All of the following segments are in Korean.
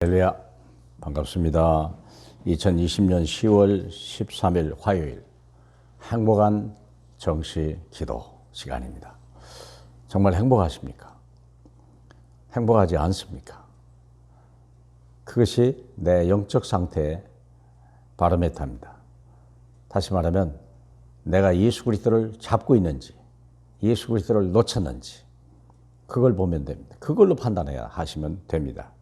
할렐루야, 반갑습니다. 2020년 10월 13일 화요일 행복한 정시 기도 시간입니다. 정말 행복하십니까? 행복하지 않습니까? 그것이 내 영적 상태의 바로메터입니다. 다시 말하면 내가 예수 그리스도를 잡고 있는지 예수 그리스도를 놓쳤는지 그걸 보면 됩니다. 그걸로 판단해야 하시면 됩니다.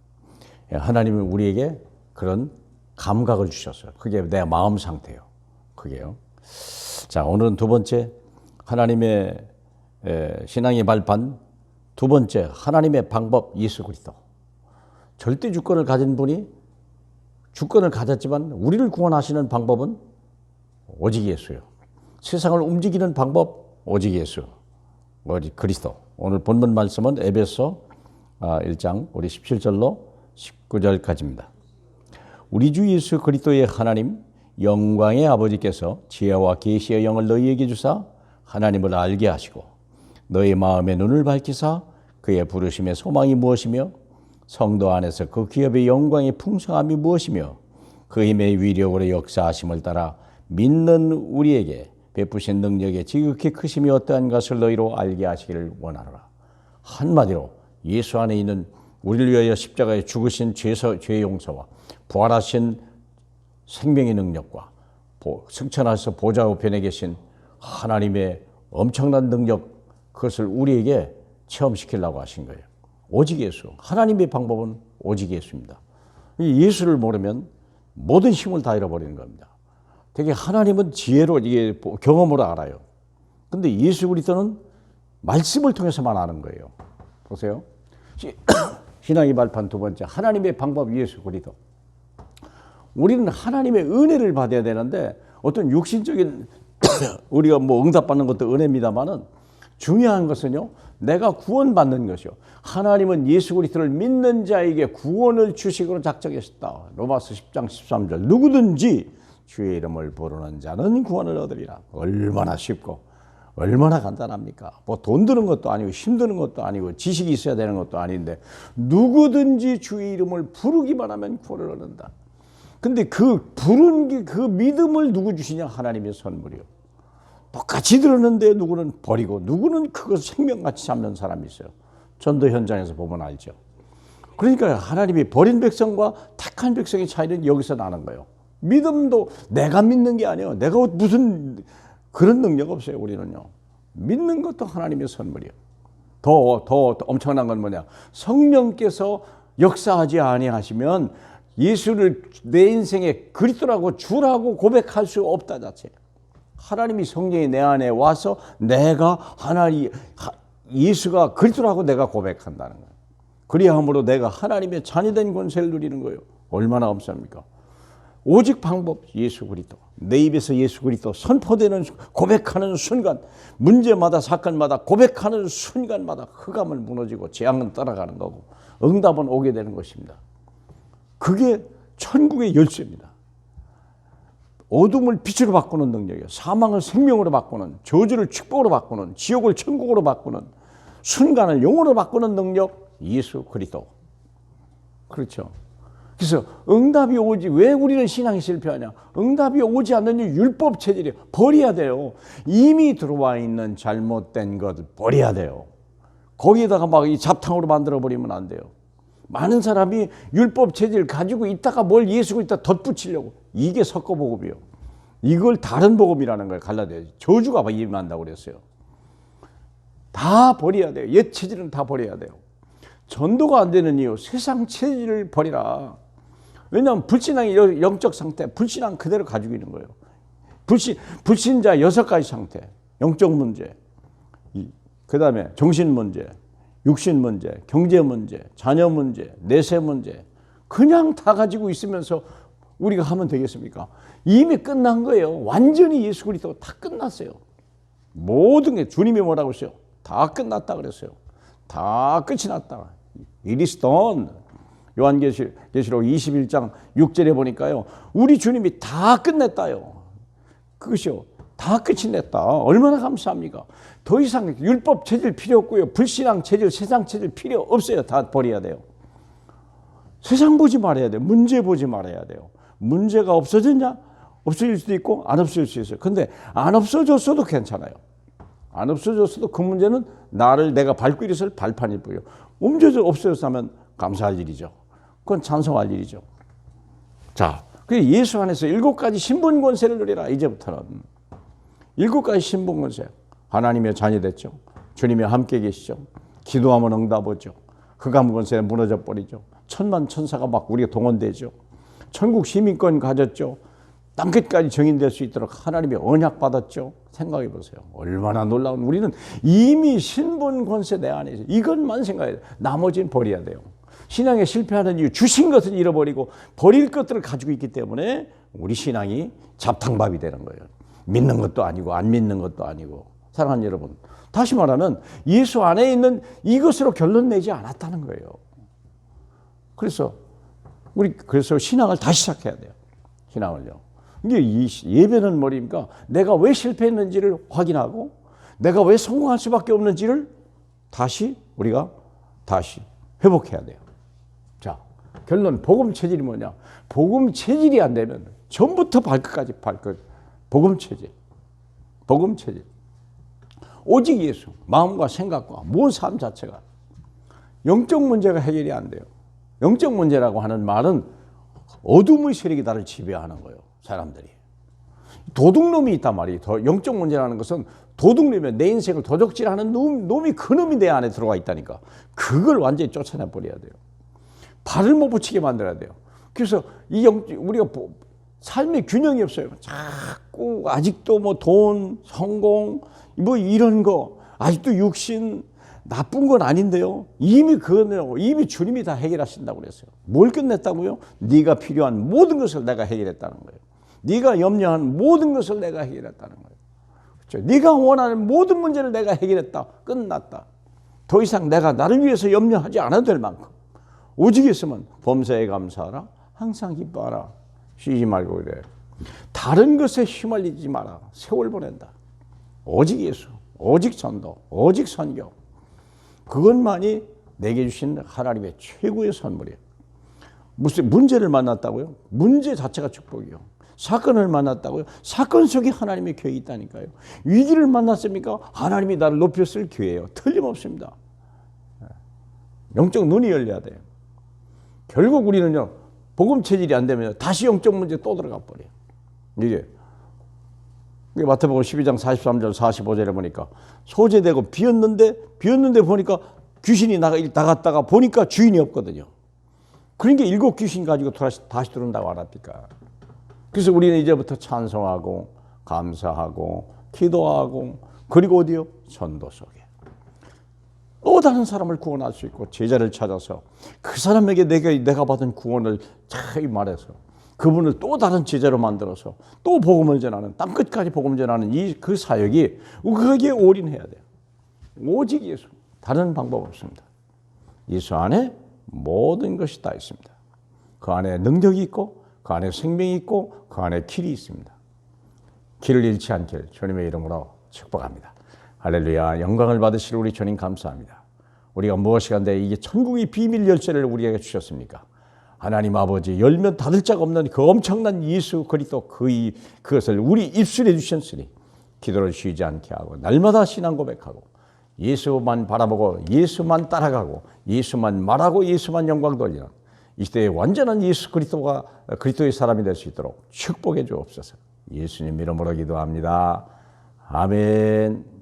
하나님은 우리에게 그런 감각을 주셨어요. 그게 내 마음 상태예요. 그게요. 자, 오늘은 두 번째 하나님의 신앙의 발판, 두 번째 하나님의 방법 예수 그리스도. 절대 주권을 가진 분이 주권을 가졌지만 우리를 구원하시는 방법은 오직 예수요. 세상을 움직이는 방법 오직 예수, 오직 그리스도. 오늘 본문 말씀은 에베소 1장 우리 17절로 19절까지입니다. 우리 주 예수 그리스도의 하나님 영광의 아버지께서 지혜와 계시의 영을 너희에게 주사 하나님을 알게 하시고 너희 마음의 눈을 밝히사 그의 부르심의 소망이 무엇이며 성도 안에서 그 기업의 영광의 풍성함이 무엇이며 그 힘의 위력으로 역사하심을 따라 믿는 우리에게 베푸신 능력의 지극히 크심이 어떠한 것을 너희로 알게 하시기를 원하노라. 한마디로 예수 안에 있는 우리를 위하여 십자가에 죽으신 죄 용서와 부활하신 생명의 능력과 승천하셔서 보좌 우편에 계신 하나님의 엄청난 능력, 그것을 우리에게 체험시키려고 하신 거예요. 오직 예수. 하나님의 방법은 오직 예수입니다. 이 예수를 모르면 모든 힘을 다 잃어버리는 겁니다. 되게 하나님은 지혜로 이게 경험으로 알아요. 근데 예수 그리스도는 말씀을 통해서만 아는 거예요. 보세요. 신앙의 발판 두 번째, 하나님의 방법 예수 그리스도. 우리는 하나님의 은혜를 받아야 되는데 어떤 육신적인 우리가 응답받는 것도 은혜입니다만은 중요한 것은요, 내가 구원받는 것이요. 하나님은 예수 그리스도를 믿는 자에게 구원을 주시기로 작정하셨다. 로마서 10장 13절. 누구든지 주의 이름을 부르는 자는 구원을 얻으리라. 얼마나 쉽고 얼마나 간단합니까? 뭐 돈 드는 것도 아니고 힘드는 것도 아니고 지식이 있어야 되는 것도 아닌데 누구든지 주의 이름을 부르기만 하면 구원을 얻는다. 근데 그 부른 게 그 믿음을 누구 주시냐? 하나님의 선물이요. 똑같이 들었는데 누구는 버리고 누구는 그것을 생명같이 잡는 사람이 있어요. 전도 현장에서 보면 알죠. 그러니까 하나님이 버린 백성과 택한 백성의 차이는 여기서 나는 거예요. 믿음도 내가 믿는 게 아니에요. 내가 무슨 그런 능력 없어요. 우리는요. 믿는 것도 하나님의 선물이에요. 더 엄청난 건 뭐냐? 성령께서 역사하지 아니하시면 예수를 내 인생에 그리스도라고 주라고 고백할 수 없다 자체. 하나님이 성령이 내 안에 와서 내가 예수가 그리스도라고 내가 고백한다는 거예요. 그리함으로 내가 하나님의 자녀된 권세를 누리는 거예요. 얼마나 감사합니까? 오직 방법 예수 그리스도. 내 입에서 예수 그리스도 선포되는 고백하는 순간, 문제마다 사건마다 고백하는 순간마다 흑암은 무너지고 재앙은 떠나가는 거고 응답은 오게 되는 것입니다. 그게 천국의 열쇠입니다. 어둠을 빛으로 바꾸는 능력이에요. 사망을 생명으로 바꾸는, 저주를 축복으로 바꾸는, 지옥을 천국으로 바꾸는, 순간을 영으로 바꾸는 능력 예수 그리스도. 그렇죠. 그래서 응답이 오지, 왜 우리는 신앙이 실패하냐? 응답이 오지 않는 율법 체질이 버려야 돼요. 이미 들어와 있는 잘못된 것을 버려야 돼요. 거기에다가 막 이 잡탕으로 만들어 버리면 안 돼요. 많은 사람이 율법 체질을 가지고 있다가 뭘 예수 그리스도 덧붙이려고. 이게 섞어복음이에요. 이걸 다른 복음이라는 걸 갈라내야 돼요. 저주가 임한다고 그랬어요. 다 버려야 돼요. 옛 체질은 다 버려야 돼요. 전도가 안 되는 이유, 세상 체질을 버리라. 왜냐하면 불신앙의 영적 상태, 불신앙 그대로 가지고 있는 거예요. 불신자 6가지 상태, 영적 문제, 그 다음에 정신 문제, 육신 문제, 경제 문제, 자녀 문제, 내세 문제, 그냥 다 가지고 있으면서 우리가 하면 되겠습니까? 이미 끝난 거예요. 완전히 예수 그리스도 다 끝났어요. 모든 게 주님이 뭐라고 했어요? 다 끝났다 그랬어요. 다 끝이 났다. It is done. 요한계시록 21장 6절에 보니까요, 우리 주님이 다 끝냈다요. 그것이요, 다 끝이 냈다. 얼마나 감사합니까? 더 이상 율법 체질 필요 없고요, 불신앙 체질, 세상 체질 필요 없어요. 다 버려야 돼요. 세상 보지 말아야 돼요. 문제 보지 말아야 돼요. 문제가 없어졌냐? 없어질 수도 있고 안 없어질 수 있어요. 근데 안 없어졌어도 괜찮아요. 안 없어졌어도 그 문제는 내가 밟고 일어설 발판일 뿐이에요. 없어졌다면 감사할 일이죠. 그건 찬송할 일이죠. 자, 그래서 예수 안에서 7가지 신분 권세를 누리라. 이제부터는 7가지 신분 권세. 하나님의 자녀 됐죠. 주님이 함께 계시죠. 기도하면 응답하죠. 흑암 권세 무너져 버리죠. 천만 천사가 막 우리가 동원되죠. 천국 시민권 가졌죠. 땅끝까지 정인될 수 있도록 하나님이 언약 받았죠. 생각해 보세요. 얼마나 놀라운. 우리는 이미 신분 권세 내 안에 있어요. 이것만 생각해야 돼요. 나머지는 버려야 돼요. 신앙에 실패하는 이유, 주신 것은 잃어버리고 버릴 것들을 가지고 있기 때문에 우리 신앙이 잡탕밥이 되는 거예요. 믿는 것도 아니고 안 믿는 것도 아니고. 사랑하는 여러분, 다시 말하면 예수 안에 있는 이것으로 결론 내지 않았다는 거예요. 그래서 신앙을 다시 시작해야 돼요. 신앙을요. 이게 예배는 뭐입니까? 내가 왜 실패했는지를 확인하고 내가 왜 성공할 수밖에 없는지를 우리가 다시 회복해야 돼요. 자, 결론 복음 체질이 뭐냐? 복음 체질이 안 되면 전부터 발끝까지 복음 체질. 오직 예수, 마음과 생각과 모든 삶 자체가 영적 문제가 해결이 안 돼요. 영적 문제라고 하는 말은 어둠의 세력이 나를 지배하는 거예요. 사람들이. 도둑놈이 있단 말이에요. 영적 문제라는 것은 도둑놈이면 내 인생을 도적질하는 놈이 그놈이 내 안에 들어가 있다니까. 그걸 완전히 쫓아내버려야 돼요. 발을 못 붙이게 만들어야 돼요. 그래서 우리가 삶의 균형이 없어요. 자꾸 아직도 뭐 돈, 성공, 뭐 이런 거, 아직도 육신, 나쁜 건 아닌데요. 이미 주님이 다 해결하신다고 그랬어요. 뭘 끝냈다고요? 네가 필요한 모든 것을 내가 해결했다는 거예요. 네가 염려한 모든 것을 내가 해결했다는 거예요. 그렇죠? 네가 원하는 모든 문제를 내가 해결했다. 끝났다. 더 이상 내가 나를 위해서 염려하지 않아도 될 만큼. 오직 있으면 범사에 감사하라. 항상 기뻐하라. 쉬지 말고 그래. 다른 것에 휘말리지 마라. 세월 보낸다. 오직 예수, 오직 전도, 오직 선교. 그것만이 내게 주신 하나님의 최고의 선물이에요. 무슨 문제를 만났다고요? 문제 자체가 축복이요. 사건을 만났다고요? 사건 속에 하나님의 계획이 있다니까요. 위기를 만났습니까? 하나님이 나를 높였을 기회예요. 틀림없습니다. 영적 눈이 열려야 돼요. 결국 우리는요, 복음 체질이 안 되면 다시 영적 문제 또 들어가 버려요. 이게 마태복음 12장 43절 45절에 보니까 소재되고 비었는데 보니까 귀신이 나갔다가 보니까 주인이 없거든요. 그러니까 7 귀신 가지고 다시 들어온다고 알았니까. 그래서 우리는 이제부터 찬송하고 감사하고 기도하고 그리고 어디요? 전도 속에. 또 다른 사람을 구원할 수 있고 제자를 찾아서 그 사람에게 내가 받은 구원을 잘 말해서 그분을 또 다른 제자로 만들어서 또 복음을 전하는 땅끝까지 복음 전하는 그 사역이 거기에 올인해야 돼요. 오직 예수. 다른 방법 없습니다. 예수 안에 모든 것이 다 있습니다. 그 안에 능력이 있고 그 안에 생명이 있고 그 안에 길이 있습니다. 길을 잃지 않길 주님의 이름으로 축복합니다. 할렐루야. 영광을 받으실 우리 주님 감사합니다. 우리가 무엇이간데 이게 천국의 비밀 열쇠를 우리에게 주셨습니까? 하나님 아버지 열면 닫을 자가 없는 그 엄청난 예수 그리스도 그것을 우리 입술에 주셨으니 기도를 쉬지 않게 하고 날마다 신앙 고백하고 예수만 바라보고 예수만 따라가고 예수만 말하고 예수만 영광 돌리는 이 시대의 완전한 예수 그리스도의 사람이 될 수 있도록 축복해 주옵소서. 예수님 이름으로 기도합니다. 아멘.